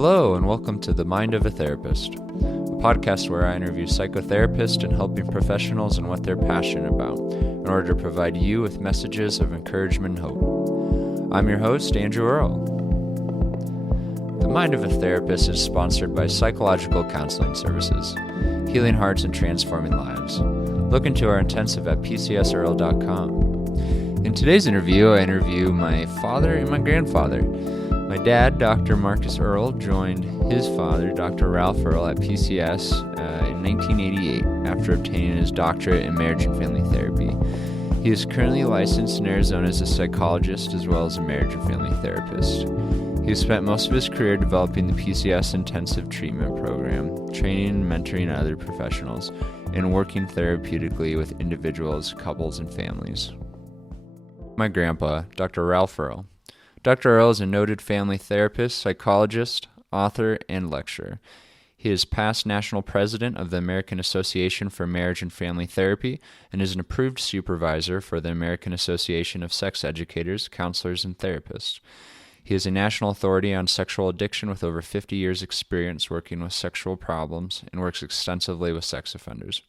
Hello, and welcome to The Mind of a Therapist, a podcast where I interview psychotherapists and helping professionals and what they're passionate about in order to provide you with messages of encouragement and hope. I'm your host, Andrew Earle. The Mind of a Therapist is sponsored by Psychological Counseling Services, healing hearts and transforming lives. Look into our intensive at pcsearle.com. In today's interview, I interview my father and my grandfather. My dad, Dr. Marcus Earle, joined his father, Dr. Ralph Earle, at PCS in 1988 after obtaining his doctorate in marriage and family therapy. He is currently licensed in Arizona as a psychologist as well as a marriage and family therapist. He has spent most of his career developing the PCS intensive treatment program, training and mentoring other professionals, and working therapeutically with individuals, couples, and families. My grandpa, Dr. Ralph Earle. Dr. Earle is a noted family therapist, psychologist, author, and lecturer. He is past national president of the American Association for Marriage and Family Therapy and is an approved supervisor for the American Association of Sex Educators, Counselors, and Therapists. He is a national authority on sexual addiction with over 50 years' experience working with sexual problems and works extensively with sex offenders.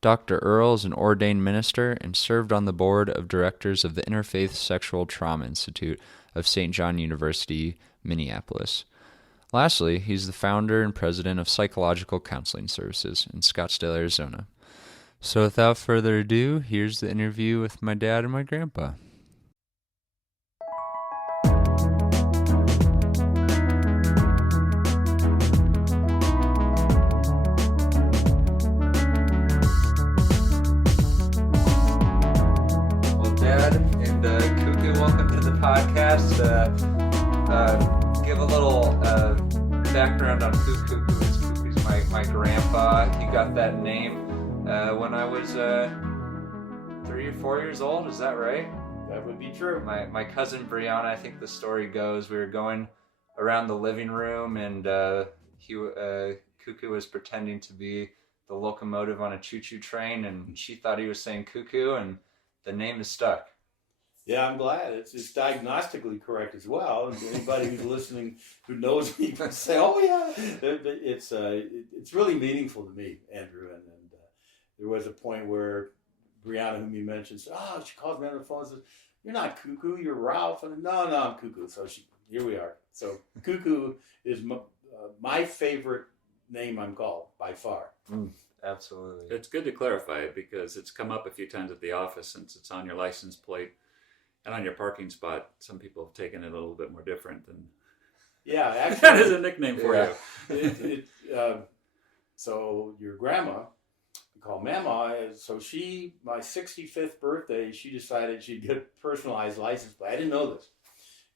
Dr. Earle is an ordained minister and served on the board of directors of the Interfaith Sexual Trauma Institute of St. John University, Minneapolis. Lastly, he's the founder and president of Psychological Counseling Services in Scottsdale, Arizona. So without further ado, here's the interview with my dad and my grandpa. Podcast. Give a little background on Cuckoo. Cuckoo's my grandpa. He got that name when I was 3 or 4 years old. Is that right? That would be true. My cousin Brianna, I think the story goes, we were going around the living room and Cuckoo was pretending to be the locomotive on a choo-choo train, and she thought he was saying cuckoo, and the name is stuck. Yeah, I'm glad. It's diagnostically correct as well. And anybody who's listening who knows me can say, "Oh yeah," it's really meaningful to me, Andrew. And there was a point where Brianna, whom you mentioned, said, "Oh," she calls me on the phone and says, "You're not Cuckoo, you're Ralph." And no, I'm Cuckoo. So here we are. So Cuckoo is my favorite name I'm called by far. Absolutely. It's good to clarify it because it's come up a few times at the office since it's on your license plate. And on your parking spot, some people have taken it a little bit more different than. Yeah, actually, that is a nickname for you. So your grandma, we call Mama. So my 65th birthday, she decided she'd get a personalized license plate. I didn't know this,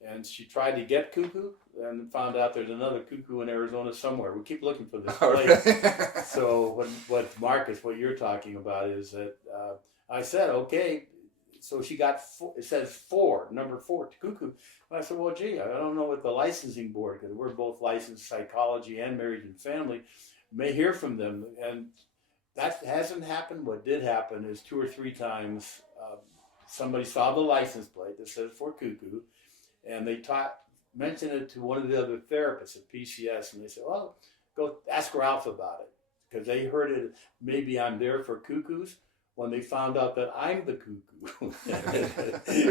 and she tried to get Cuckoo and found out there's another Cuckoo in Arizona somewhere. We keep looking for this place. So what Marcus, what you're talking about is that I said, okay. So she got, it says 4, number 4, Cuckoo. And I said, well, gee, I don't know what the licensing board, because we're both licensed psychology and marriage and family, may hear from them. And that hasn't happened. What did happen is 2 or 3 times somebody saw the license plate that says for Cuckoo, and they mentioned it to one of the other therapists at PCS, and they said, well, go ask Ralph about it, because they heard it, maybe I'm there for cuckoos. When they found out that I'm the cuckoo, they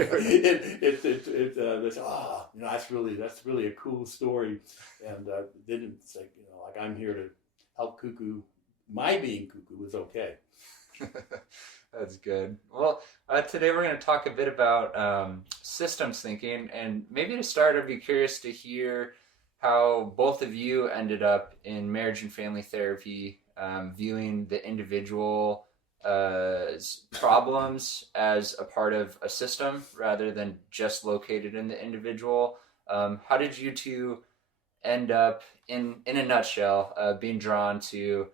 said, "Oh, that's really a cool story," and they didn't say, like I'm here to help Cuckoo. My being Cuckoo is okay. That's good. Well, today we're going to talk a bit about systems thinking, and maybe to start, I'd be curious to hear how both of you ended up in marriage and family therapy, viewing the individual problems as a part of a system rather than just located in the individual. How did you two end up, in a nutshell, being drawn to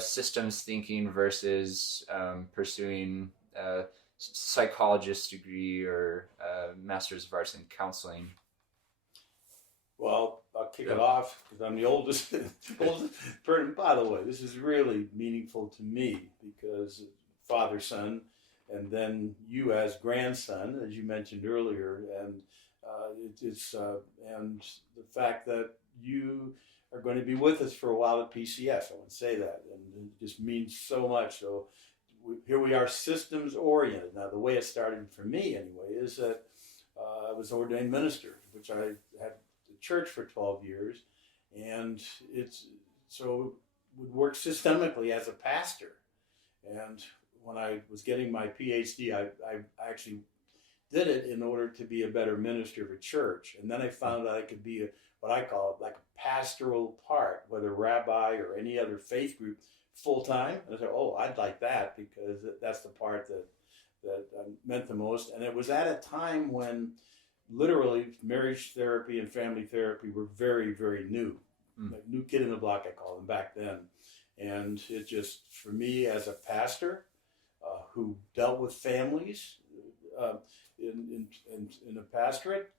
systems thinking versus pursuing a psychologist degree or master's of arts in counseling? Well, I'll kick it off because I'm the oldest person. By the way, this is really meaningful to me because father, son, and then you as grandson, as you mentioned earlier, and and the fact that you are going to be with us for a while at PCS. I want to say that, and it just means so much. So here we are, systems oriented. Now, the way it started for me, anyway, is that I was an ordained minister, which I had the church for 12 years, and would work systemically as a pastor. And when I was getting my Ph.D., I actually did it in order to be a better minister of a church. And then I found out I could be what I call like a pastoral part, whether rabbi or any other faith group, full time. And I said, oh, I'd like that, because that's the part that meant the most. And it was at a time when literally marriage therapy and family therapy were very, very new. Like new kid in the block, I call them back then. And it just, for me as a pastor who dealt with families in a pastorate,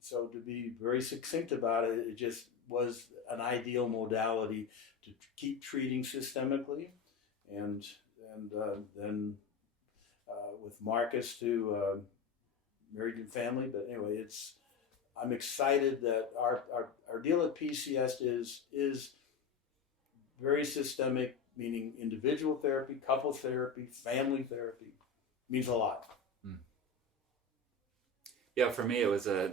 so to be very succinct about it, it just was an ideal modality to keep treating systemically, and then with Marcus to married and family. But anyway, I'm excited that our deal at PCS is very systemic, meaning individual therapy, couple therapy, family therapy. Means a lot. Yeah, for me, I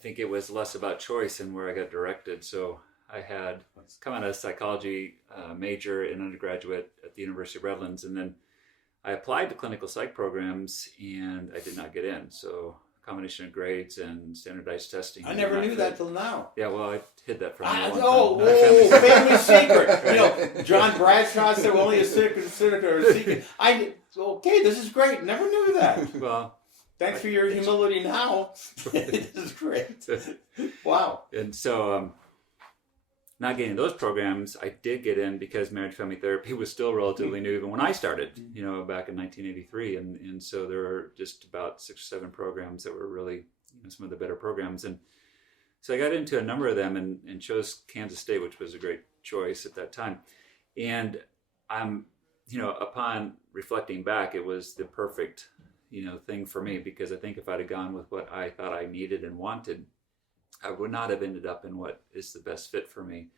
think it was less about choice and where I got directed. So I had come out of psychology major in undergraduate at the University of Redlands, and then I applied to clinical psych programs, and I did not get in. So combination of grades and standardized testing. I never knew that till now. Yeah, well, I hid that from you. Family secret. You know, John Bradshaw said only a secret considered a secret. Okay, this is great. Never knew that. Well, thanks for your humility now. This is great. Wow. And so, not getting those programs, I did get in because marriage family therapy was still relatively new even when I started, back in 1983. And so there were just about 6 or 7 programs that were really some of the better programs. And so I got into a number of them and chose Kansas State, which was a great choice at that time. And upon reflecting back, it was the perfect, thing for me, because I think if I'd have gone with what I thought I needed and wanted, I would not have ended up in what is the best fit for me.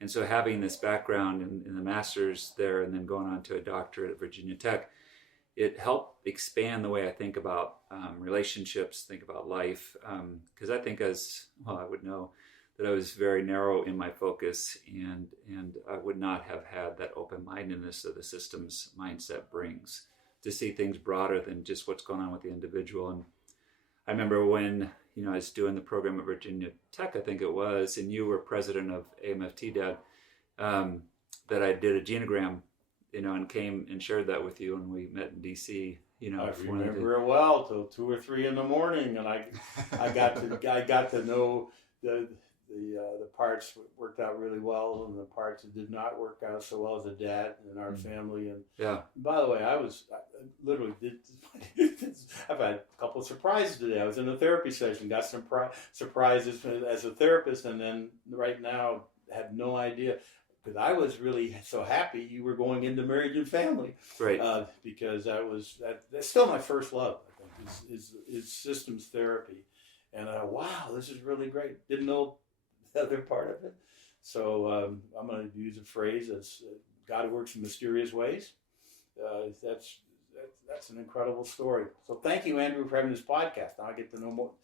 And so having this background in the master's there and then going on to a doctorate at Virginia Tech, it helped expand the way I think about relationships, think about life. Because I think I would know that I was very narrow in my focus, and I would not have had that open-mindedness that the systems mindset brings to see things broader than just what's going on with the individual. And I remember when I was doing the program at Virginia Tech, I think it was, and you were president of AMFT, Dad, that I did a genogram, and came and shared that with you, and we met in DC. I remember it well till 2 or 3 in the morning, and I got to know the parts that worked out really well, and the parts that did not work out so well as a dad in our family. And by the way, I literally I've had a couple of surprises today. I was in a therapy session, got some surprises as a therapist, and then right now had no idea, because I was really so happy you were going into marriage and family, right? Because that's still my first love. I think is systems therapy, and wow, this is really great. Didn't know the other part of it. So I'm going to use a phrase as God works in mysterious ways. That's an incredible story. So thank you, Andrew, for having this podcast. Now I get to know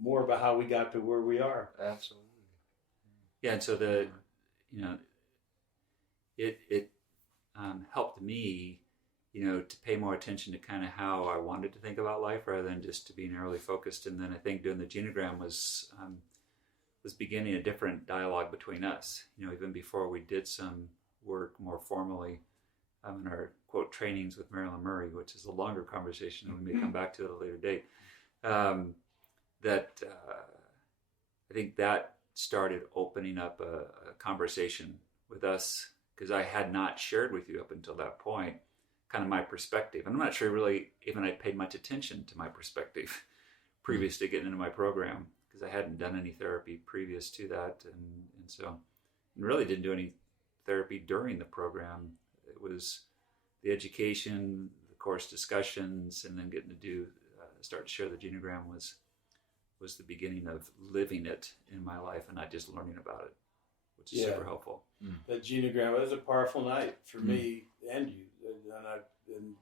more about how we got to where we are. Absolutely. Yeah, and so it helped me, to pay more attention to kind of how I wanted to think about life rather than just to be narrowly focused. And then I think doing the genogram was beginning a different dialogue between us. Even before we did some work more formally in our quote trainings with Marilyn Murray, which is a longer conversation that we may come back to at a later date. I think that started opening up a conversation with us, because I had not shared with you up until that point kind of my perspective. And I'm not sure really even I paid much attention to my perspective previous to getting into my program, because I hadn't done any therapy previous to that, and so really didn't do any therapy during the program. It was the education, the course discussions, and then getting to start to share the genogram was was the beginning of living it in my life and not just learning about it, which is Yeah. super helpful. That genogram was a powerful night for me and you. And I've been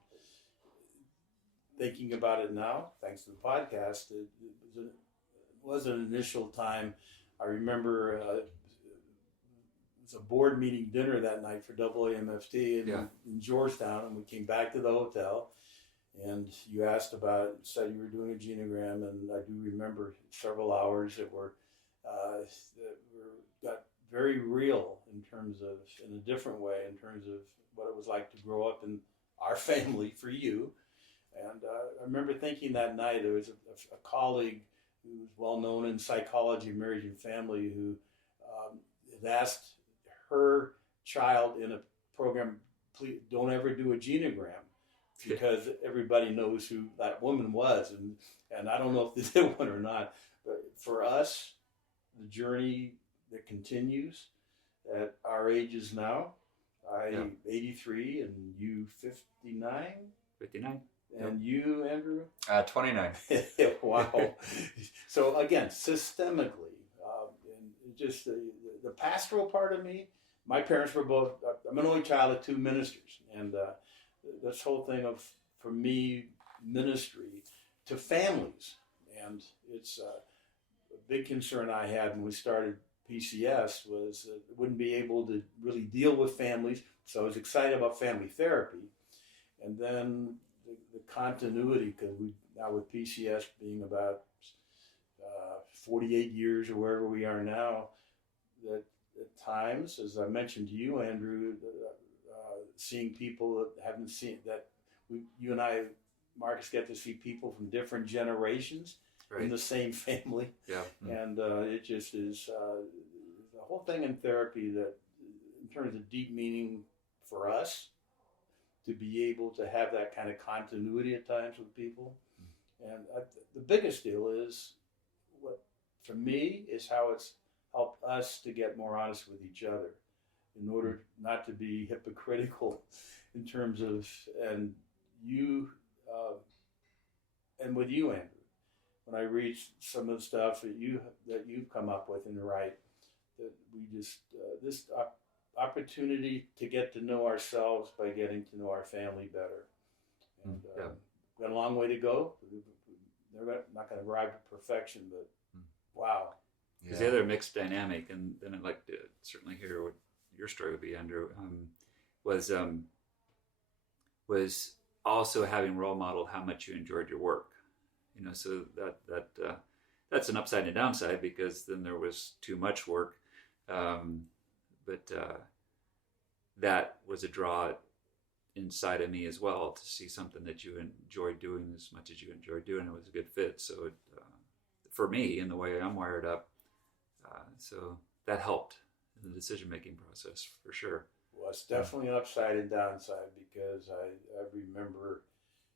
thinking about it now, thanks to the podcast. It was an initial time. I remember it was a board meeting dinner that night for AAMFT in Georgetown, and we came back to the hotel. And you asked about, said you were doing a genogram, and I do remember several hours that got very real in terms of, in a different way, in terms of what it was like to grow up in our family for you. And I remember thinking that night, there was a colleague who was well known in psychology, marriage and family, who had asked her child in a program, please don't ever do a genogram, because everybody knows who that woman was. And I don't know if they did one or not, but for us, the journey that continues at our ages now, I'm 83 and you 59? 59. And you, Andrew? 29. Wow. So again, systemically, and just the pastoral part of me, my parents were both, I'm an only child of two ministers. And this whole thing of, for me, ministry to families. And it's a big concern I had when we started PCS was that I wouldn't be able to really deal with families. So I was excited about family therapy. And then the continuity, because we now with PCS being about 48 years or wherever we are now, that at times, as I mentioned to you, Andrew, seeing people that haven't seen, that you and I, Marcus, get to see people from different generations in the same family. Yeah. And it just is the whole thing in therapy that, in terms of deep meaning for us, to be able to have that kind of continuity at times with people. And the biggest deal is, what for me, is how it's helped us to get more honest with each other in order not to be hypocritical in terms of, and you, and with you, Andrew, when I read some of the stuff that you've come up with and write, that we just, this opportunity to get to know ourselves by getting to know our family better. And got a long way to go. They're not going to arrive at perfection, but wow. Because the other mixed dynamic, and then I'd like to certainly hear what your story would be, Andrew, was also having role modeled how much you enjoyed your work. You know, so that's an upside and downside, because then there was too much work. But that was a draw inside of me as well, to see something that you enjoyed doing as much as you enjoyed doing. It was a good fit. So it, for me, in the way I'm wired up, so that helped in the decision-making process for sure. Well, it's definitely an upside and downside, because I remember,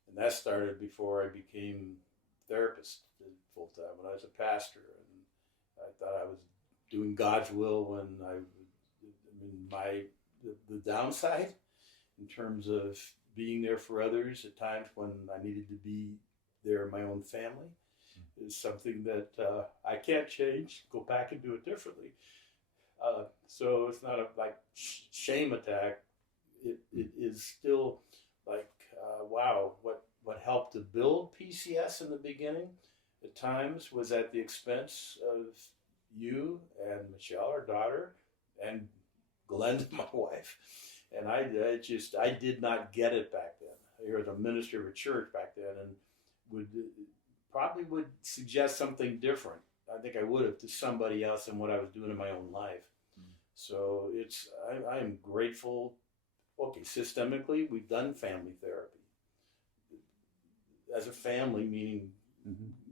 and that started before I became therapist full-time, when I was a pastor, and I thought I was doing God's will when the downside in terms of being there for others at times when I needed to be there in my own family is something that I can't change, go back and do it differently. So it's not a shame attack. It is still like, wow, what helped to build PCS in the beginning at times was at the expense of you and Michelle, our daughter, and Glenda, my wife. And I did not get it back then. I was a minister of a church back then, and probably would suggest something different. I think I would have, to somebody else, than what I was doing in my own life. So I'm grateful. Okay, systemically, we've done family therapy. As a family, meaning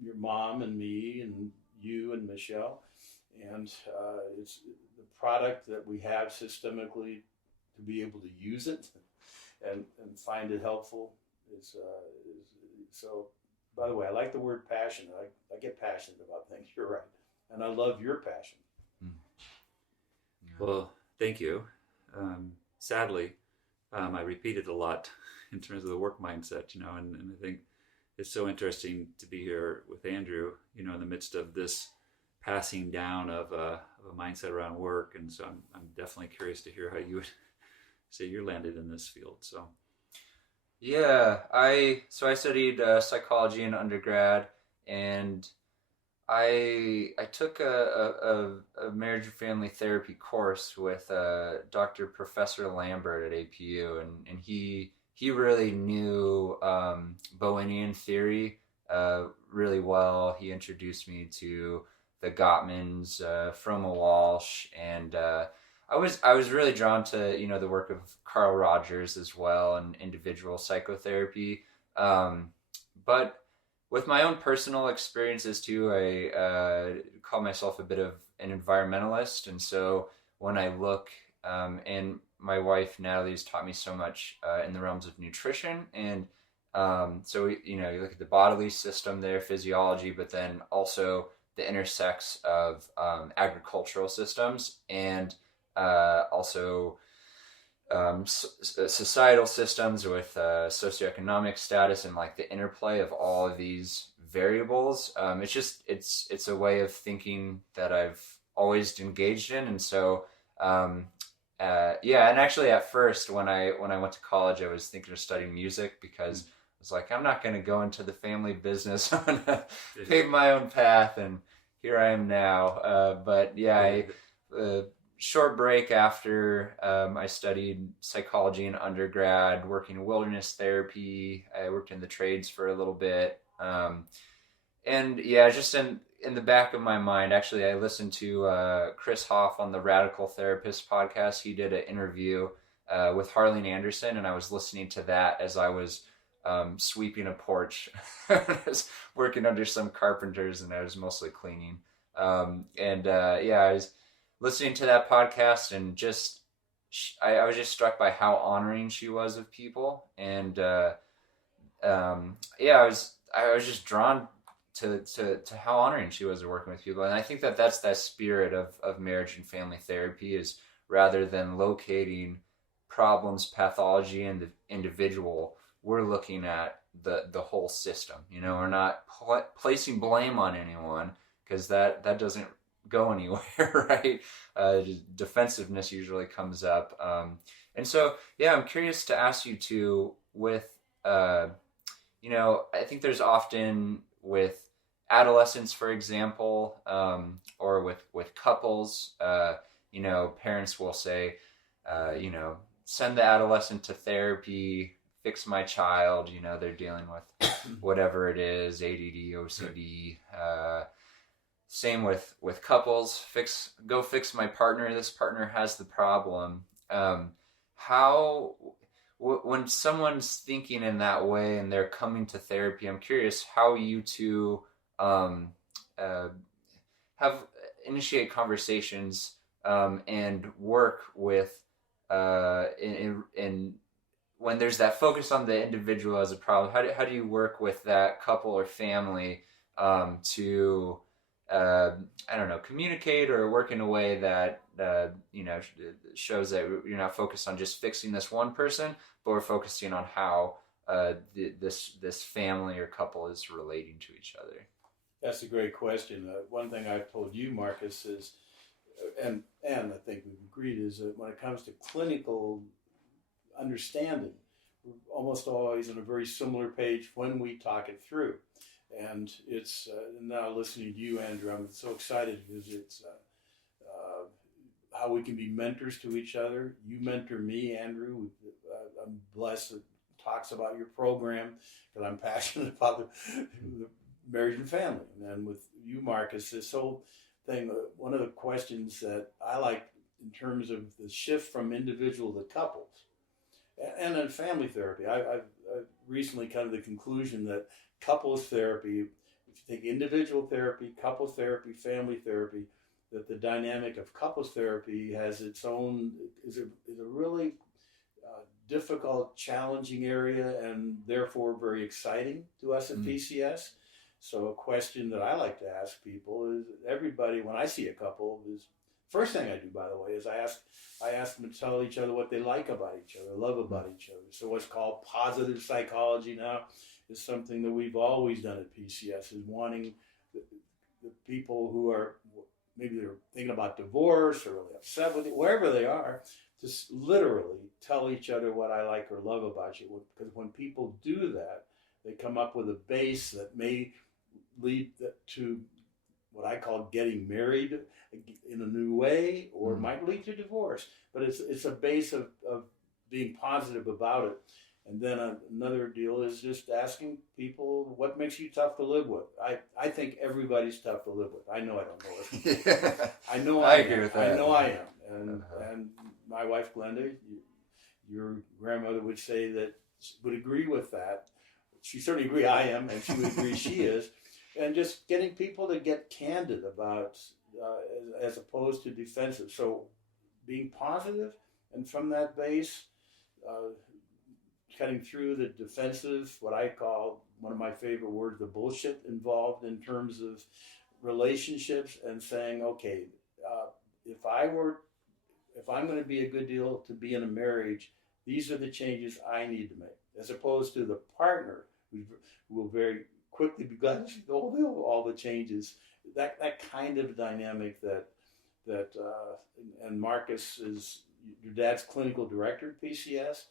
your mom and me and you and Michelle. And it's the product that we have systemically to be able to use it and find it helpful. Is so, by the way, I like the word passion. I get passionate about things. You're right. And I love your passion. Well, thank you. Sadly, I repeat it a lot in terms of the work mindset, and I think it's so interesting to be here with Andrew, in the midst of this passing down of a mindset around work. And so I'm definitely curious to hear how you would say you're landed in this field. So. Yeah, I studied psychology in undergrad, and I took a marriage and family therapy course with Dr. Professor Lambert at APU, and he really knew Bowenian theory really well. He introduced me to the Gottmans, Froma Walsh, and I was really drawn to the work of Carl Rogers as well, and individual psychotherapy, but with my own personal experiences too, I call myself a bit of an environmentalist, and so when I look, and my wife Natalie has taught me so much in the realms of nutrition, and so you look at the bodily system there, physiology, but then also the intersects of agricultural systems, and also societal systems with socioeconomic status, and like the interplay of all of these variables. It's a way of thinking that I've always engaged in, and so and actually at first when I went to college, I was thinking of studying music because I was like, I'm not going to go into the family business. I'm going to pave my own path, and here I am now. But yeah, short break after I studied psychology in undergrad, working in wilderness therapy. I worked in the trades for a little bit. And yeah, just in the back of my mind, actually, I listened to Chris Hoff on the Radical Therapist podcast. He did an interview with Harleen Anderson, and I was listening to that as I was sweeping a porch. I was working under some carpenters, and I was mostly cleaning. I was listening to that podcast, and I was just struck by how honoring she was of people, and I was just drawn to how honoring she was of working with people, and I think that's that spirit of marriage and family therapy, is rather than locating problems, pathology in the individual, we're looking at the whole system. We're not placing blame on anyone, because that doesn't go anywhere, right? Defensiveness usually comes up. And so, yeah, I'm curious to ask you too, with, I think there's often with adolescents, for example, or with couples, parents will say, send the adolescent to therapy, fix my child, they're dealing with whatever it is, ADD, OCD, same with couples, go fix my partner. This partner has the problem. When someone's thinking in that way and they're coming to therapy, I'm curious how you two initiate conversations and work with in when there's that focus on the individual as a problem. How do you work with that couple or family to communicate or work in a way that shows that you're not focused on just fixing this one person, but we're focusing on how this family or couple is relating to each other? That's a great question. One thing I've told you, Marcus, is, and I think we've agreed, is that when it comes to clinical understanding, we're almost always on a very similar page when we talk it through. And it's now listening to you, Andrew, I'm so excited because it's how we can be mentors to each other. You mentor me, Andrew. I'm blessed that talks about your program, because I'm passionate about the marriage and family. And with you, Marcus, this whole thing, one of the questions that I like in terms of the shift from individual to couples, and in family therapy, I've recently come to the conclusion that couples therapy, if you think individual therapy, couples therapy, family therapy, that the dynamic of couples therapy has its own, is a really difficult, challenging area, and therefore very exciting to us at PCS. So a question that I like to ask people is, everybody, when I see a couple, is First thing I do, by the way, is I ask them to tell each other what they like about each other, love about each other. So what's called positive psychology now is something that we've always done at PCS, is wanting the people who are, maybe they're thinking about divorce or really upset with it, wherever they are, just literally tell each other what I like or love about you. Because when people do that, they come up with a base that may lead to what I call getting married in a new way, or it might lead to divorce. But it's a base of being positive about it. And then another deal is just asking people, what makes you tough to live with? I think everybody's tough to live with. I know I don't know it. I know I agree with that. I know I am. And my wife, Glenda, your grandmother would say that, would agree with that. She certainly agree I am, and she would agree she is. And just getting people to get candid about, as opposed to defensive. So being positive, and from that base, cutting through the defensive, what I call, one of my favorite words, the bullshit involved in terms of relationships, and saying, okay, if I'm going to be a good deal to be in a marriage, these are the changes I need to make, as opposed to the partner who will very quickly be glad to see all the changes. That kind of dynamic that and Marcus is your dad's clinical director at PCS,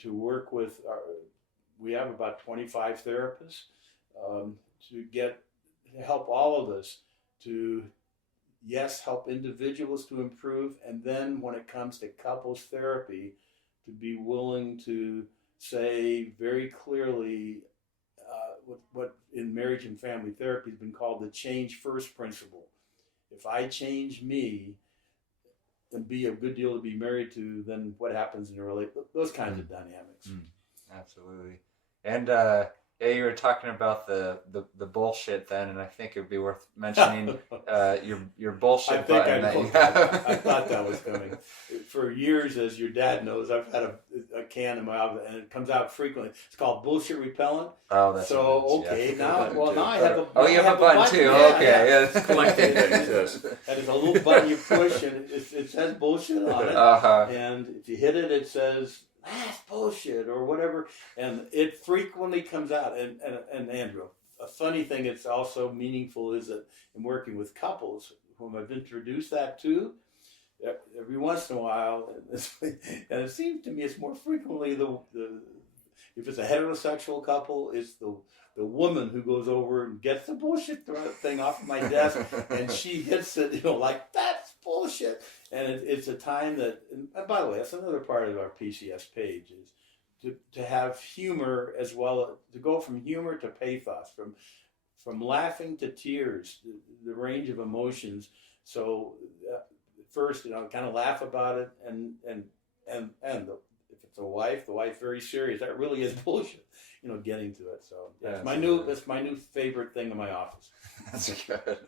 to work with we have about 25 therapists to help all of us to, yes, help individuals to improve, and then when it comes to couples therapy, to be willing to say very clearly what in marriage and family therapy has been called the change first principle. If I change me and be a good deal to be married to, then what happens in a relationship? Those kinds of dynamics. Absolutely. And yeah, you were talking about the bullshit then, and I think it would be worth mentioning your bullshit button that you have. I thought that was coming. For years, as your dad knows, I've had a can in my office, and it comes out frequently. It's called bullshit repellent. Oh, that's so what it is. okay. Yeah. Now I have a. Oh, you have a button too. Yeah, Okay, yeah. yeah. Collecting things. And it's a little button you push, and it says bullshit on it. And if you hit it, it says, that's bullshit, or whatever, and it frequently comes out. And Andrew, a funny thing that's also meaningful is that in working with couples, whom I've introduced that to, every once in a while, and it seems to me it's more frequently the if it's a heterosexual couple, it's the woman who goes over and gets the bullshit thing off of my desk, and she hits it, like, that's bullshit. And it's a time that, and by the way, that's another part of our PCS page, is to have humor as well, to go from humor to pathos, from laughing to tears, the range of emotions. So first, kind of laugh about it, and if it's a wife, the wife very serious. That really is bullshit. Getting to it. So that's my new favorite thing in my office. That's good.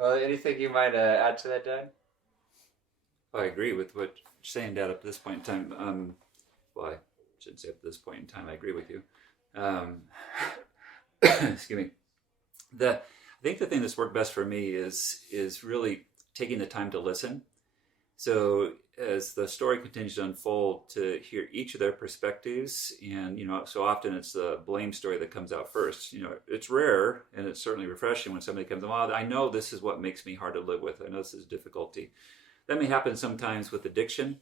Well, anything you might add to that, Dad? I agree with what you're saying, Dad, up to this point in time. Well, I shouldn't say up to this point in time. I agree with you. Excuse me. I think the thing that's worked best for me is really taking the time to listen. So as the story continues to unfold, to hear each of their perspectives, and so often it's the blame story that comes out first. It's rare, and it's certainly refreshing when somebody comes, well, I know this is what makes me hard to live with. I know this is difficulty. That may happen sometimes with addiction,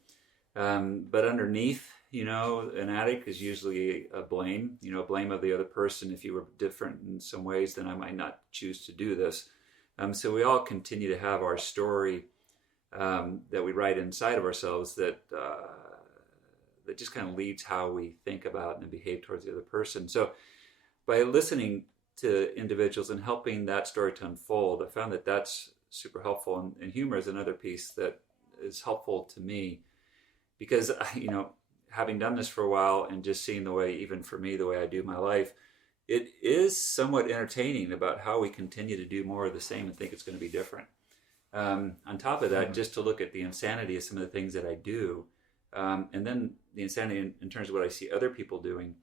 but underneath, an addict is usually a blame, blame of the other person. If you were different in some ways, then I might not choose to do this. So we all continue to have our story that we write inside of ourselves that just kind of leads how we think about and behave towards the other person. So by listening to individuals and helping that story to unfold, I found that that's super helpful. And humor is another piece that is helpful to me, because, having done this for a while and just seeing the way, even for me, the way I do my life, it is somewhat entertaining about how we continue to do more of the same and think it's going to be different. On top of that, just to look at the insanity of some of the things that I do, and then the insanity in terms of what I see other people doing,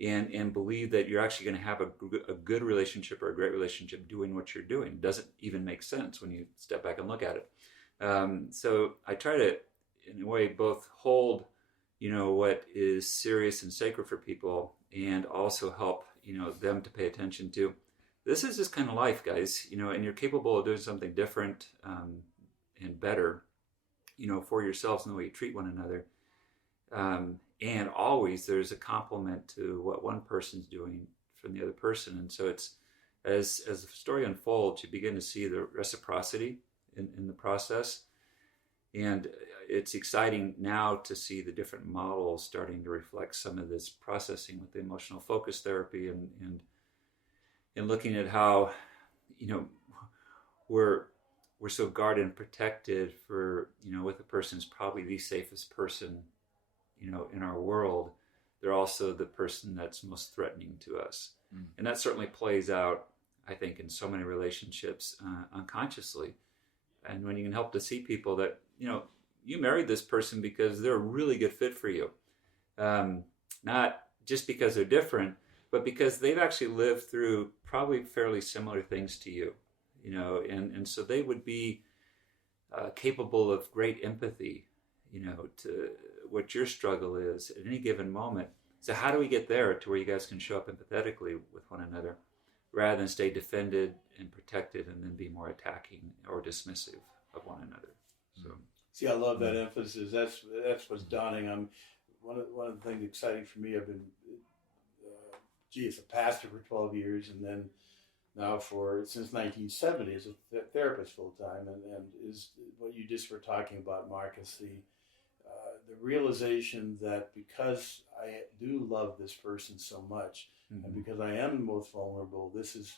and believe that you're actually going to have a good relationship or a great relationship doing what you're doing. It doesn't even make sense when you step back and look at it. So I try to, in a way, both hold, what is serious and sacred for people, and also help, them to pay attention to, this is just kind of life, guys, and you're capable of doing something different and better, for yourselves in the way you treat one another. And always there's a compliment to what one person's doing from the other person. And so it's, as the story unfolds, you begin to see the reciprocity in the process. And it's exciting now to see the different models starting to reflect some of this processing with the emotional focus therapy, and looking at how, we're so guarded and protected for, with a person who's probably the safest person, in our world. They're also the person that's most threatening to us. Mm. And that certainly plays out, I think, in so many relationships unconsciously. And when you can help to see people that, you married this person because they're a really good fit for you. Not just because they're different, but because they've actually lived through probably fairly similar things to you, and so they would be capable of great empathy, to what your struggle is at any given moment. So how do we get there to where you guys can show up empathetically with one another rather than stay defended and protected and then be more attacking or dismissive of one another? So. See, I love that emphasis. That's what's dawning. One of the things exciting for me. I've been, as a pastor for 12 years, and then now since 1970 as a therapist full time, and is what you just were talking about, Marcus, the realization that because I do love this person so much, mm-hmm. and because I am most vulnerable, this is.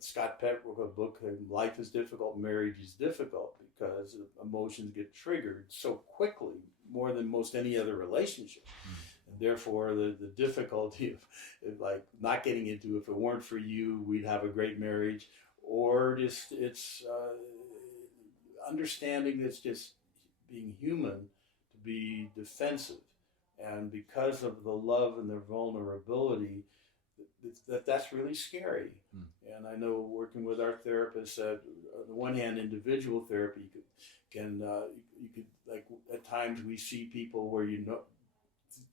Scott Peck wrote a book, Life is Difficult, Marriage is Difficult, because emotions get triggered so quickly, more than most any other relationship. Mm. And therefore, the difficulty of like not getting into, if it weren't for you, we'd have a great marriage, or just it's understanding that's just being human to be defensive. And because of the love and the vulnerability, that's really scary. Mm. And I know working with our therapists, on the one hand, individual therapy you could like at times we see people where it's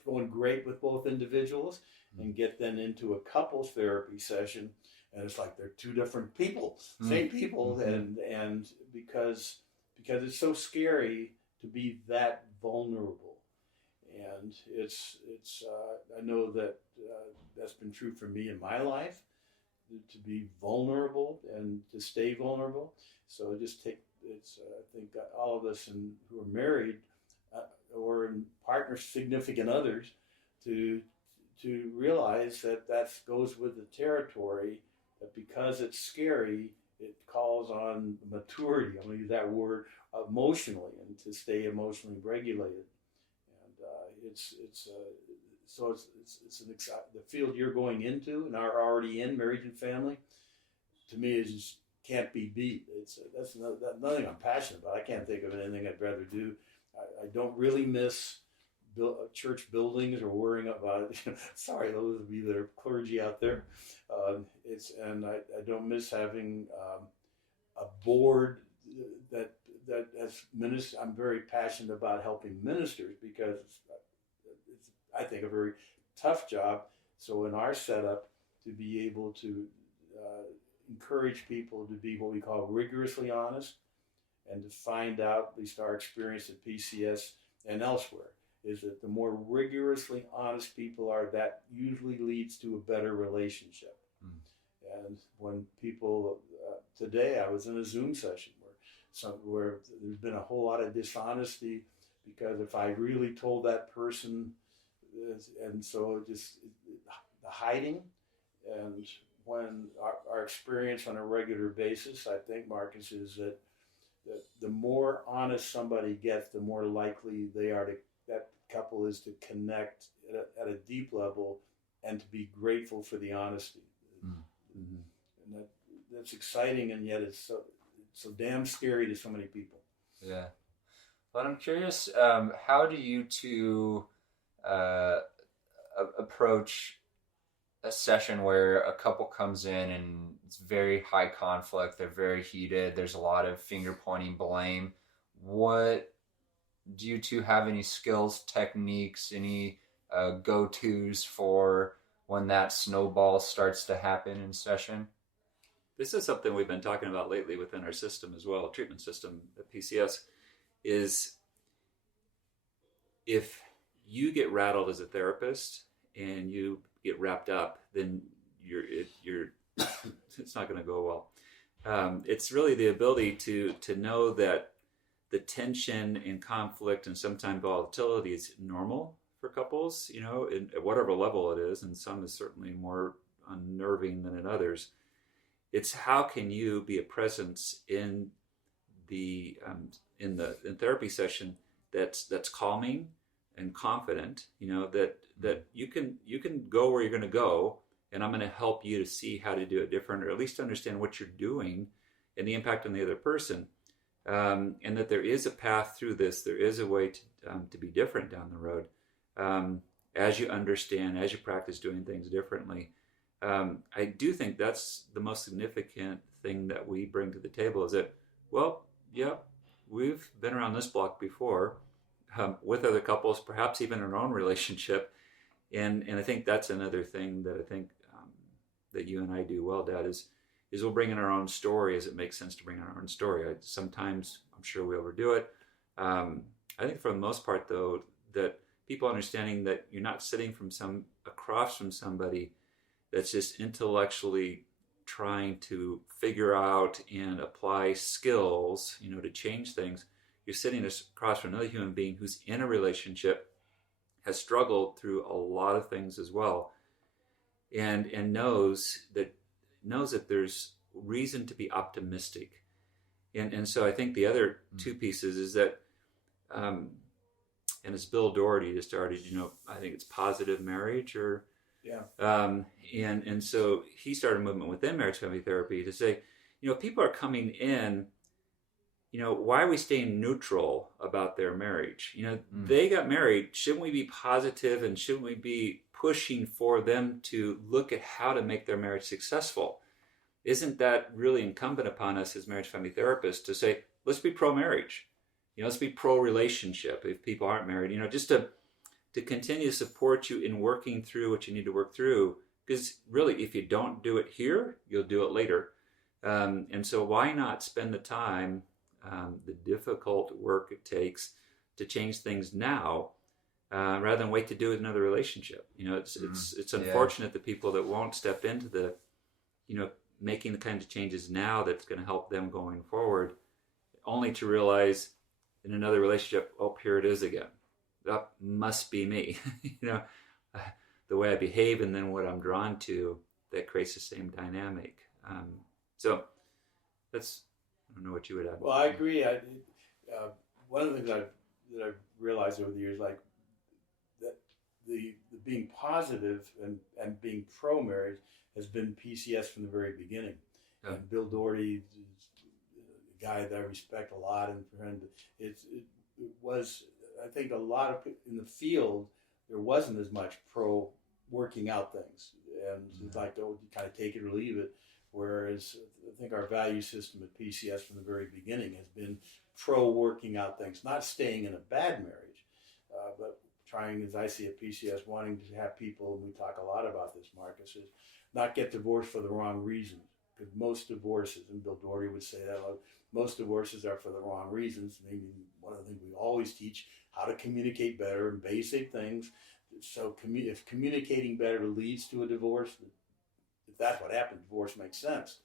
going great with both individuals, and get them into a couples therapy session, and it's like they're two different people, same people, mm-hmm. and because it's so scary to be that vulnerable. And it's I know that that's been true for me in my life, to be vulnerable and to stay vulnerable. So I think all of us who are married or in partners, significant others, to realize that goes with the territory, that because it's scary, it calls on maturity. I'm going to use that word, emotionally, and to stay emotionally regulated. The field you're going into and are already in, marriage and family, to me is just can't be beat. That's nothing I'm passionate about. I can't think of anything I'd rather do. I don't really miss church buildings or worrying about it. Sorry, those of you that are clergy out there. I don't miss having a board that as ministers. I'm very passionate about helping ministers because it's I think a very tough job. So in our setup, to be able to encourage people to be what we call rigorously honest, and to find out, at least our experience at PCS and elsewhere, is that the more rigorously honest people are, that usually leads to a better relationship. Mm. And when people, today I was in a Zoom session where there's been a whole lot of dishonesty, because if I really told that person, and so just the hiding, and when our experience on a regular basis, I think, Marcus, is that the more honest somebody gets, the more likely that couple is to connect at a deep level and to be grateful for the honesty. Mm-hmm. And that's exciting, and yet it's so damn scary to so many people. Yeah. But I'm curious, how do you two approach a session where a couple comes in and it's very high conflict. They're very heated. There's a lot of finger pointing, blame. What do you two have? Any skills, techniques, any go-tos for when that snowball starts to happen in session? This is something we've been talking about lately within our system as well, treatment system at PCS, is if you get rattled as a therapist and you get wrapped up, then it's not going to go well. It's really the ability to know that the tension and conflict and sometimes volatility is normal for couples, at whatever level it is, and some is certainly more unnerving than in others. It's how can you be a presence in the in therapy session that's calming and confident, that you can go where you're going to go, and I'm going to help you to see how to do it different, or at least understand what you're doing and the impact on the other person, and that there is a path through this. There is a way to be different down the road, as you understand, as you practice doing things differently. I do think that's the most significant thing that we bring to the table, is that, well, yeah, we've been around this block before, with other couples, perhaps even in our own relationship. And I think that's another thing that I think that you and I do well, Dad, is we'll bring in our own story as it makes sense to bring in our own story. Sometimes I'm sure we overdo it. I think for the most part, though, that people understanding that you're not sitting across from somebody that's just intellectually trying to figure out and apply skills, to change things. You're sitting across from another human being who's in a relationship, has struggled through a lot of things as well, and knows that there's reason to be optimistic. And so I think the other two pieces is that, and as Bill Doherty just started, I think it's positive marriage, or and so he started a movement within marriage family therapy to say, people are coming in, why are we staying neutral about their marriage? They got married. Shouldn't we be positive, and shouldn't we be pushing for them to look at how to make their marriage successful? Isn't that really incumbent upon us as marriage family therapists to say, let's be pro-marriage, let's be pro-relationship if people aren't married, just to continue to support you in working through what you need to work through. Because really, if you don't do it here, you'll do it later. And so why not spend the time, the difficult work it takes to change things now, rather than wait to do it in another relationship? It's unfortunate that people that won't step into the, making the kind of changes now that's going to help them going forward, only to realize in another relationship, oh, here it is again. That must be me. The way I behave and then what I'm drawn to, that creates the same dynamic. So that's, I don't know what you would add. Well, I agree. One of the things that I've realized over the years, like that the being positive and being pro-marriage has been PCS from the very beginning. Yeah. And Bill Doherty, a guy that I respect a lot, and friend, it was, I think, a lot of in the field, there wasn't as much pro working out things, and it's like, oh, you kind of take it or leave it. Whereas I think our value system at PCS from the very beginning has been pro working out things, not staying in a bad marriage, but trying, as I see at PCS, wanting to have people, and we talk a lot about this, Marcus, is not get divorced for the wrong reasons. Because most divorces, and Bill Doherty would say that, most divorces are for the wrong reasons. Maybe one of the things we always teach, how to communicate better and basic things. So if communicating better leads to a divorce, if that's what happened, divorce makes sense.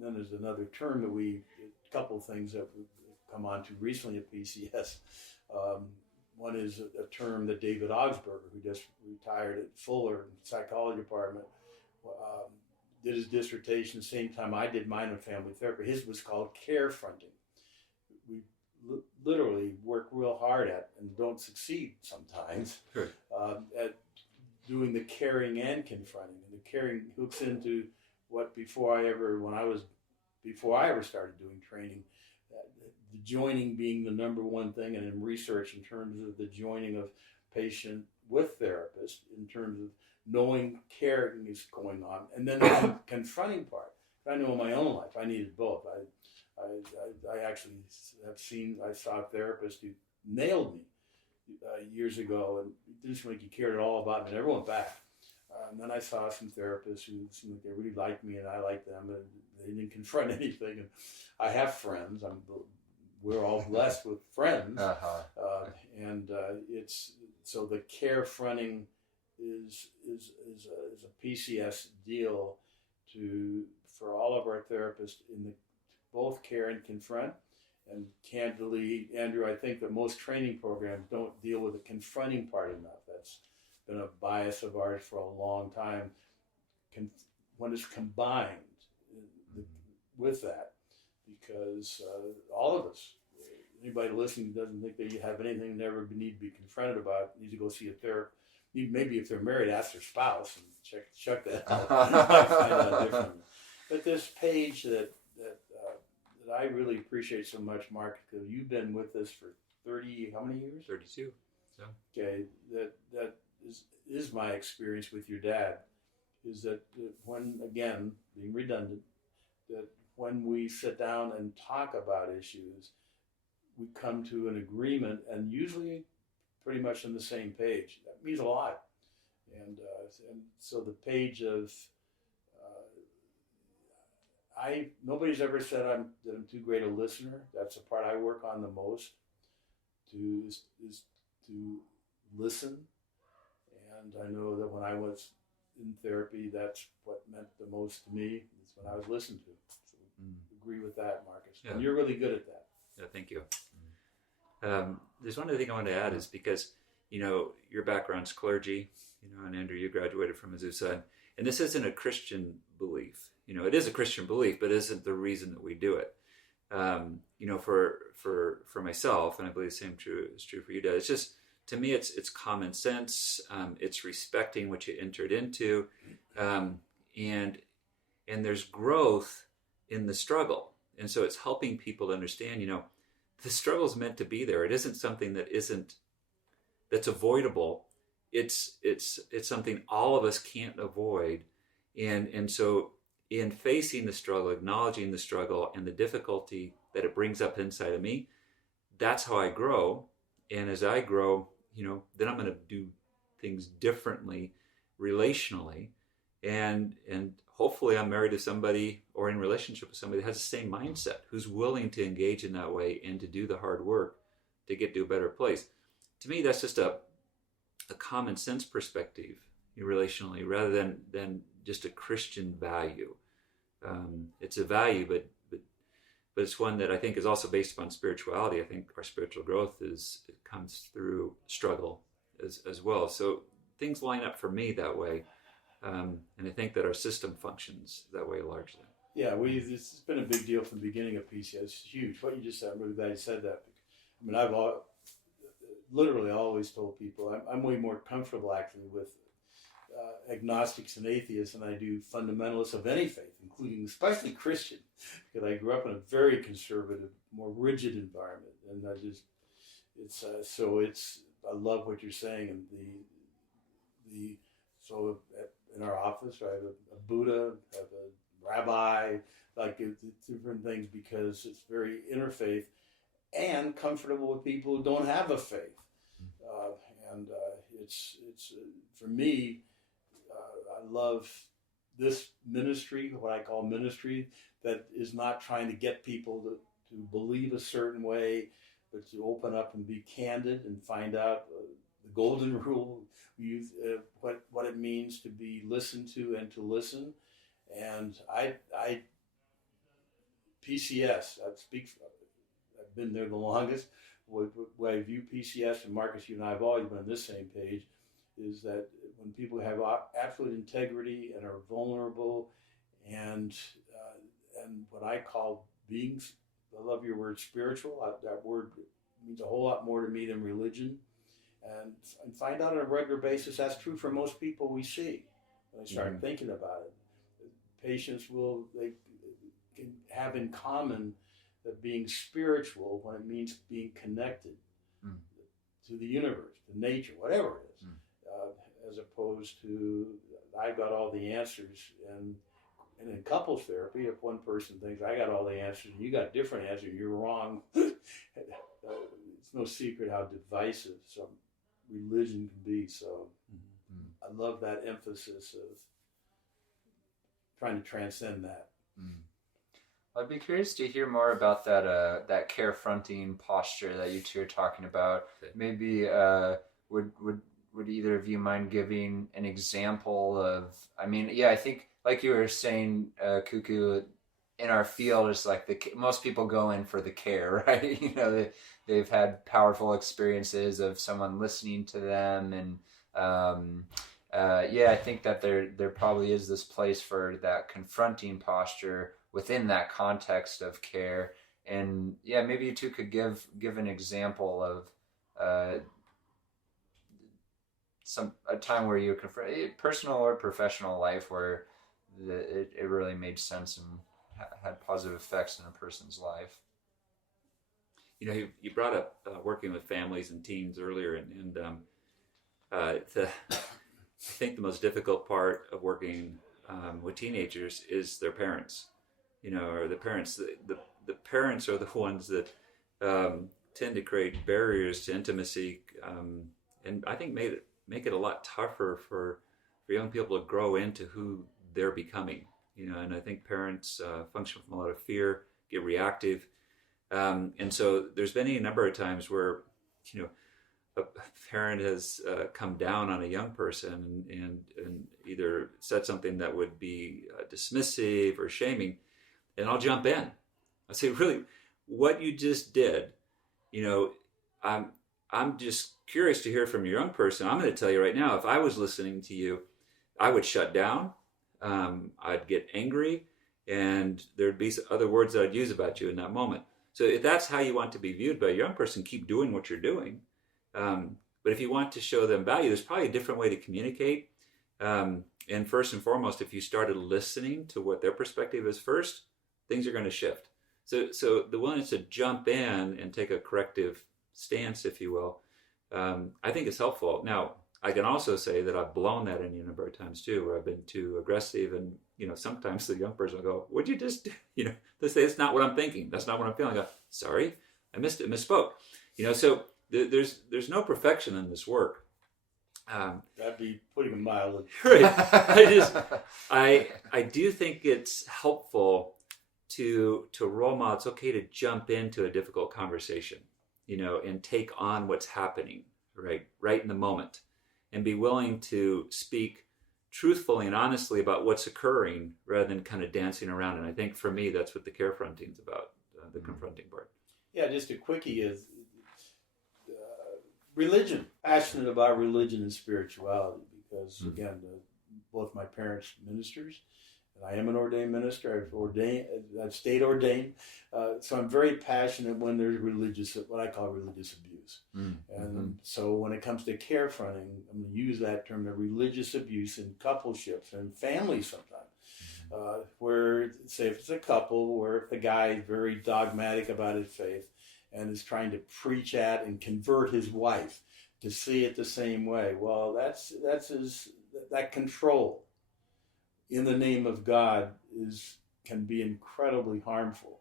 Then there's another term that a couple of things that we've come on to recently at PCS. One is a term that David Augsburger, who just retired at Fuller in the psychology department, did his dissertation the same time I did mine in family therapy. His was called care fronting. We literally work real hard at, and don't succeed sometimes, sure. At doing the caring and confronting. And the caring hooks into what before I ever started doing training, the joining being the number one thing, and in research in terms of the joining of patient with therapist, in terms of knowing caring is going on, and then the confronting part. I know in my own life, I needed both. I actually I saw a therapist who nailed me years ago, and it didn't seem like he cared at all about me. I never went back. And then I saw some therapists who seemed like they really liked me, and I liked them, and they didn't confront anything. And I have friends. We're all blessed with friends, and it's so the care fronting is a PCS deal for all of our therapists in the both care and confront. And candidly, Andrew, I think that most training programs don't deal with the confronting part enough. That's been a bias of ours for a long time. When it's combined with that, because all of us, anybody listening who doesn't think they have anything they ever need to be confronted about, needs to go see a therapist. Maybe if they're married, ask their spouse and check that out. Find out differently. But this page that I really appreciate so much, Mark, because you've been with us for 30, how many years? 32. So. Okay, that is my experience with your dad, is that when, again, being redundant, that when we sit down and talk about issues, we come to an agreement, and usually pretty much on the same page. That means a lot. And so the page of, nobody's ever said that I'm too great a listener. That's the part I work on the most, is to listen. And I know that when I was in therapy, that's what meant the most to me, is when I was listened to. So agree with that, Marcus. Yeah. And you're really good at that. Yeah, thank you. There's one other thing I want to add is because, your background's clergy, and Andrew, you graduated from Azusa, and this isn't a Christian belief. It is a Christian belief, but it isn't the reason that we do it. For myself, and I believe the same is true for you, Dad. It's just, to me, it's common sense. It's respecting what you entered into, and there's growth in the struggle, and so it's helping people to understand. The struggle is meant to be there. It isn't something that's avoidable. It's something all of us can't avoid, and so in facing the struggle, acknowledging the struggle and the difficulty that it brings up inside of me, that's how I grow. And as I grow, then I'm going to do things differently relationally, and hopefully I'm married to somebody or in relationship with somebody that has the same mindset, who's willing to engage in that way and to do the hard work to get to a better place. To me, that's just a common sense perspective relationally, rather than just a Christian value. It's a value, but it's one that I think is also based upon spirituality. I think our spiritual growth comes through struggle as well. So things line up for me that way, and I think that our system functions that way largely. Yeah, this has been a big deal from the beginning of PCS. It's huge. What you just said, I'm really glad you said that. I mean, I've literally always told people I'm way more comfortable actually with agnostics and atheists than I do fundamentalists of any faith, including especially Christian, because I grew up in a very conservative, more rigid environment, and I love what you're saying. And so in our office, I have a Buddha, I have a rabbi, like different things, because it's very interfaith and comfortable with people who don't have a faith. It's for me, I love this ministry, what I call ministry, that is not trying to get people to believe a certain way, but to open up and be candid and find out the golden rule. We use what it means to be listened to and to listen. And PCS, I've been there the longest. What I view PCS, and Marcus, you and I have always been on this same page, is that when people have absolute integrity and are vulnerable, and what I call being, I love your word spiritual. That word means a whole lot more to me than religion, and find out on a regular basis that's true for most people we see. When I start thinking about it, patients they can have in common that being spiritual, when it means being connected to the universe, to nature, whatever it is, as opposed to I've got all the answers, and And in couples therapy, if one person thinks I got all the answers and you got different answers, you're wrong. It's no secret how divisive some religion can be. So I love that emphasis of trying to transcend that. I'd be curious to hear more about that care-fronting posture that you two are talking about. Maybe would either of you mind giving an example of? I mean, yeah, I think like you were saying, Cuckoo, in our field, it's like most people go in for the care, right? You know, they've had powerful experiences of someone listening to them, and I think that there probably is this place for that confronting posture within that context of care. And yeah, maybe you two could give an example of a time where you confront personal or professional life where it really made sense and had positive effects in a person's life. You know, you brought up working with families and teens earlier, and I think the most difficult part of working with teenagers is their parents. You know, or the parents. The parents are the ones that tend to create barriers to intimacy, and I think make it a lot tougher for young people to grow into who they're becoming. You know, and I think parents function from a lot of fear, get reactive, and so there's been a number of times where, you know, a parent has come down on a young person and either said something that would be dismissive or shaming, and I'll jump in. I say, really, what you just did, you know, I'm just curious to hear from your young person. I'm going to tell you right now, if I was listening to you, I would shut down. I'd get angry, and there'd be other words that I'd use about you in that moment. So if that's how you want to be viewed by a young person, keep doing what you're doing. But if you want to show them value, there's probably a different way to communicate. And first and foremost, if you started listening to what their perspective is first, things are going to shift. So the willingness to jump in and take a corrective stance, if you will, I think is helpful. Now, I can also say that I've blown that in a number of times too, where I've been too aggressive, and you know, sometimes the young person will go, "What'd you just do?" You know, they say, "It's not what I'm thinking. That's not what I'm feeling." I go, "Sorry, I misspoke." You know, so there's no perfection in this work. That'd be putting it mildly. Right. I do think it's helpful to role model. It's okay to jump into a difficult conversation, you know, and take on what's happening right in the moment, and be willing to speak truthfully and honestly about what's occurring rather than kind of dancing around. And I think for me, that's what the care fronting is about, the confronting part. Yeah, just a quickie is religion. Passionate about religion and spirituality because, again, both my parents ministers, and I am an ordained minister. I've stayed ordained. So I'm very passionate when there's what I call religious abuse. And so when it comes to care fronting, I'm going to use that term, the religious abuse in coupleships and families sometimes. Where, say, if it's a couple, where if the guy is very dogmatic about his faith and is trying to preach at and convert his wife to see it the same way, well, that control in the name of God can be incredibly harmful.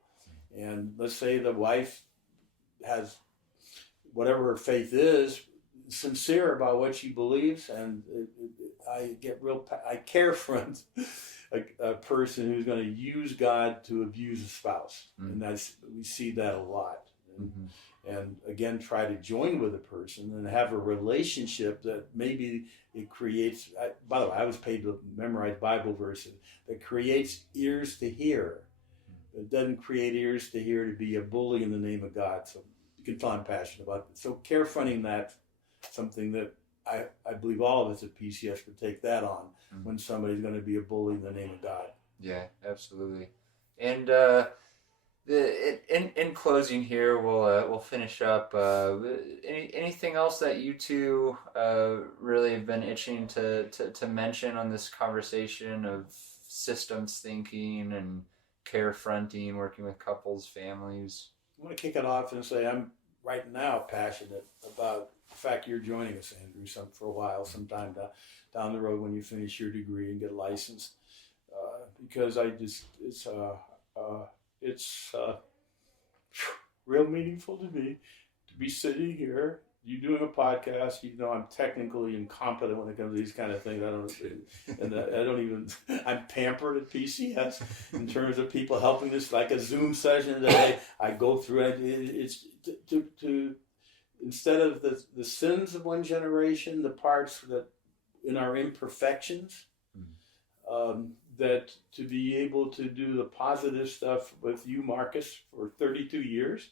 And let's say the wife has whatever her faith is, sincere about what she believes, and I care for a person who's going to use God to abuse a spouse, and we see that a lot. And again, try to join with a person and have a relationship that maybe it creates. By the way, I was paid to memorize Bible verses that creates ears to hear. It doesn't create ears to hear to be a bully in the name of God. So you can tell I'm passionate about it. So care fronting, that's something that I believe all of us at PCS would take that on when somebody's going to be a bully in the name of God. Yeah, absolutely. And in closing here, we'll finish up. Anything else that you two really have been itching to mention on this conversation of systems thinking and care fronting, working with couples, families? I want to kick it off and say I'm right now passionate about the fact you're joining us, Andrew, for a while, sometime down the road when you finish your degree and get licensed. because it's real meaningful to me to be sitting here, you doing a podcast. I'm technically incompetent when it comes to these kind of things. I'm pampered at PCS in terms of people helping us, like a Zoom session that I go through. It's to instead of the sins of one generation, the parts that in our imperfections, that to be able to do the positive stuff with you, Marcus, for 32 years.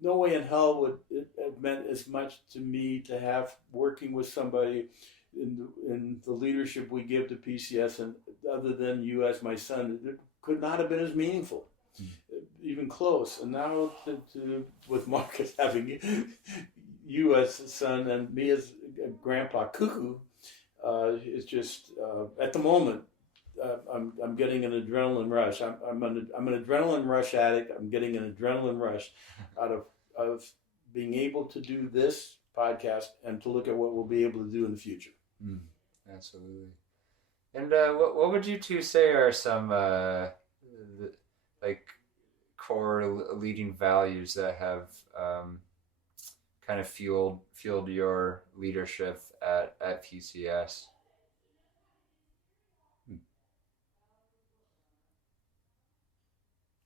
No way in hell would it have meant as much to me to have working with somebody in the leadership we give to PCS, and other than you as my son, it could not have been as meaningful, even close. And now with Marcus having you as a son and me as Grandpa Cuckoo, it's just at the moment. I'm getting an adrenaline rush. I'm an adrenaline rush addict. I'm getting an adrenaline rush out of being able to do this podcast and to look at what we'll be able to do in the future. Absolutely. And what would you two say are some core leading values that have kind of fueled your leadership at PCS?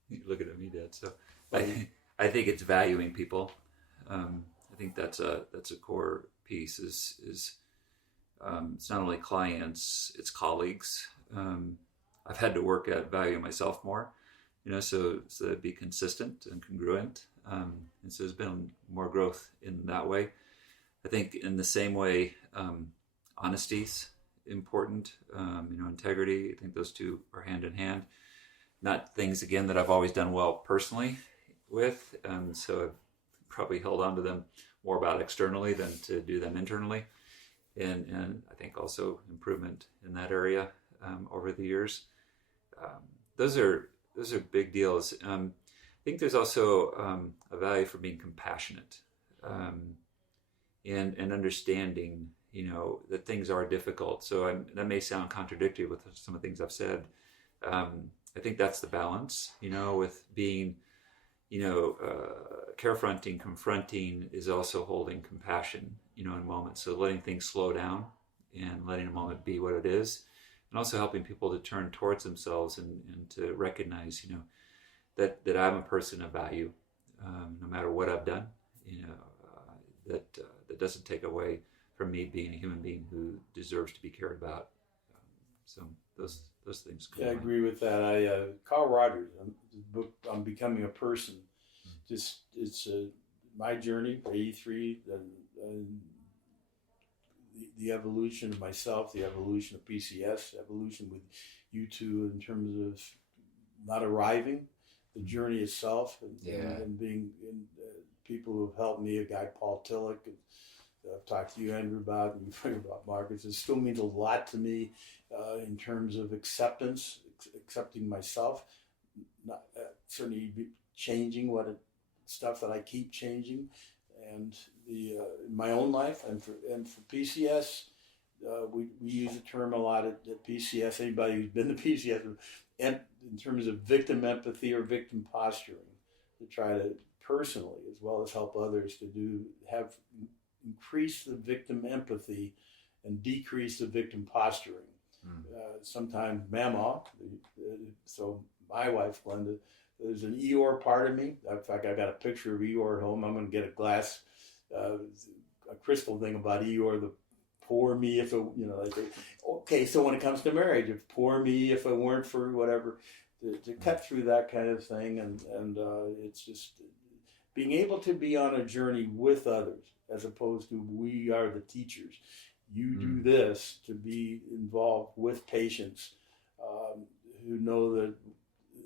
You're looking at me, Dad. So I think it's valuing people. I think that's a core piece. Is it's not only clients, it's colleagues. I've had to work at valuing myself more, so be consistent and congruent. And so there's been more growth in that way. I think in the same way, honesty's important. Integrity. I think those two are hand in hand. Not things, again, that I've always done well personally with. So I've probably held on to them more about externally than to do them internally. And I think also improvement in that area over the years. Those are big deals. I think there's also a value for being compassionate and understanding, that things are difficult. So that may sound contradictory with some of the things I've said. I think that's the balance, with being, carefronting, confronting is also holding compassion, in moments. So letting things slow down and letting a moment be what it is, and also helping people to turn towards themselves and to recognize, that I'm a person of value, no matter what I've done, that doesn't take away from me being a human being who deserves to be cared about. So those things. Yeah, I agree with that. Carl Rogers, book on becoming a person. Just it's my journey, 83, and the evolution of myself, the evolution of PCS, evolution with you two in terms of not arriving, the journey itself, and being people who have helped me. A guy, Paul Tillich, and I've talked to you, Andrew, about, and you've heard about Marcus. It still means a lot to me in terms of accepting myself, not certainly changing stuff that I keep changing, and in my own life, and for PCS, we use the term a lot at PCS. Anybody who's been to PCS, and in terms of victim empathy or victim posturing, to try to personally as well as help others to increase the victim empathy and decrease the victim posturing. Sometimes Mama, so my wife Glenda, there's an Eeyore part of me. In fact, I got a picture of Eeyore at home. I'm going to get a crystal thing about Eeyore, the poor me if it, okay, so when it comes to marriage, if poor me if it weren't for whatever, to cut through that kind of thing, and it's just being able to be on a journey with others as opposed to we are the teachers. You do this, to be involved with patients who know that,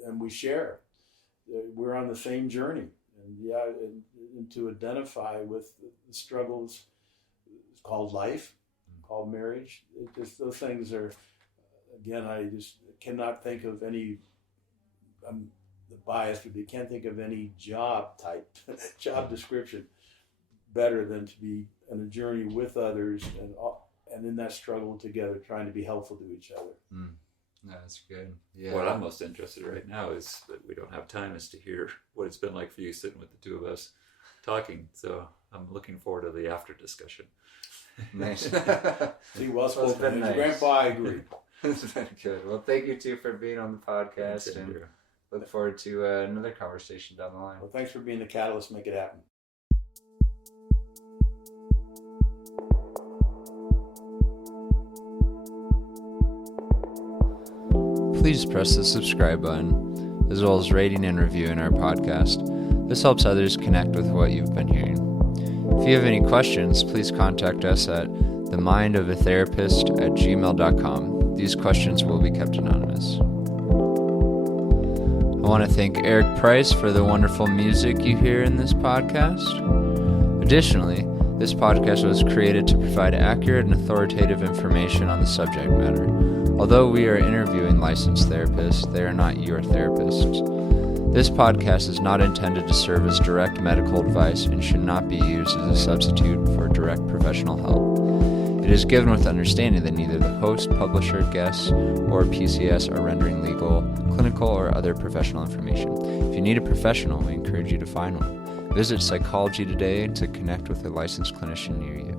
and we share. We're on the same journey, and to identify with the struggles called life, called marriage. Those things are, again, I just cannot think of any. I'm biased, but you can't think of any job description better than to be on a journey with others and in that struggle together, trying to be helpful to each other. No, that's good. Yeah. What I'm most interested in right now is that we don't have time is to hear what it's been like for you sitting with the two of us talking. So I'm looking forward to the after discussion. Nice. See, well It's spoken. been nice. Grandpa, I agree. It's been good. Well, thank you too for being on the podcast, Thanks, and Andrew. look forward to another conversation down the line. Well, thanks for being the catalyst. Make it happen. Please press the subscribe button, as well as rating and reviewing our podcast. This helps others connect with what you've been hearing. If you have any questions, please contact us at themindofatherapist@gmail.com. These questions will be kept anonymous. I want to thank Eric Price for the wonderful music you hear in this podcast. Additionally, this podcast was created to provide accurate and authoritative information on the subject matter. Although we are interviewing licensed therapists, they are not your therapists. This podcast is not intended to serve as direct medical advice and should not be used as a substitute for direct professional help. It is given with understanding that neither the host, publisher, guests, or PCS are rendering legal, clinical, or other professional information. If you need a professional, we encourage you to find one. Visit Psychology today to connect with a licensed clinician near you.